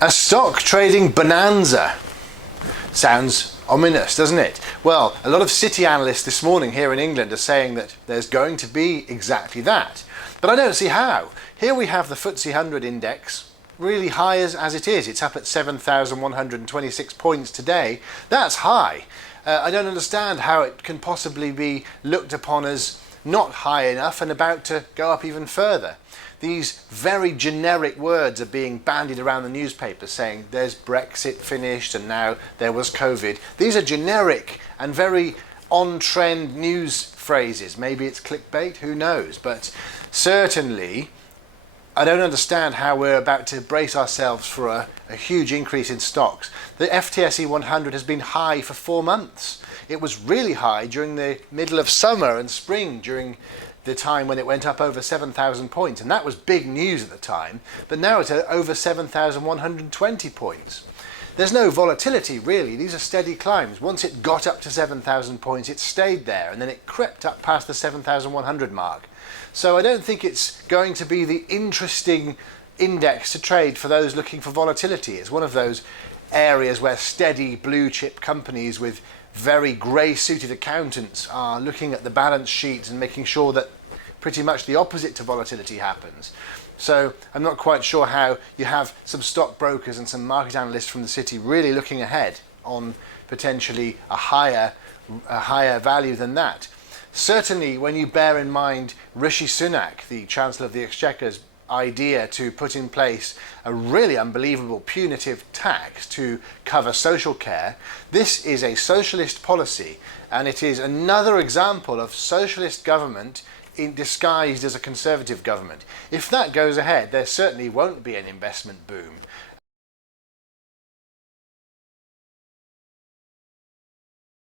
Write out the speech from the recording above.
A stock trading bonanza. Sounds ominous, doesn't it? Well, a lot of city analysts this morning here in England are saying that there's going to be exactly that. But I don't see how. Here we have the FTSE 100 index, really high as it is. It's up at 7,126 points today. That's high. I don't understand how it can possibly be looked upon as not high enough and about to go up even further. These very generic words are being bandied around the newspapers saying there's Brexit finished and now there was COVID. These are generic and very on-trend news phrases. Maybe it's clickbait, who knows? But certainly I don't understand how we're about to brace ourselves for a huge increase in stocks. The FTSE 100 has been high for 4 months. It was really high during the middle of summer and spring, during the time when it went up over 7,000 points, and that was big news at the time, but now it's at over 7,120 points. There's no volatility really, these are steady climbs. Once it got up to 7,000 points, it stayed there, and then it crept up past the 7,100 mark. So I don't think it's going to be the interesting index to trade for those looking for volatility. It's one of those areas where steady blue chip companies with very grey-suited accountants are looking at the balance sheets and making sure that pretty much the opposite to volatility happens. So I'm not quite sure how you have some stockbrokers and some market analysts from the city really looking ahead on potentially a higher value than that. Certainly when you bear in mind Rishi Sunak, the Chancellor of the Exchequer's idea to put in place a really unbelievable punitive tax to cover social care. This is a socialist policy, and it is another example of socialist government disguised as a conservative government. If that goes ahead, there certainly won't be an investment boom.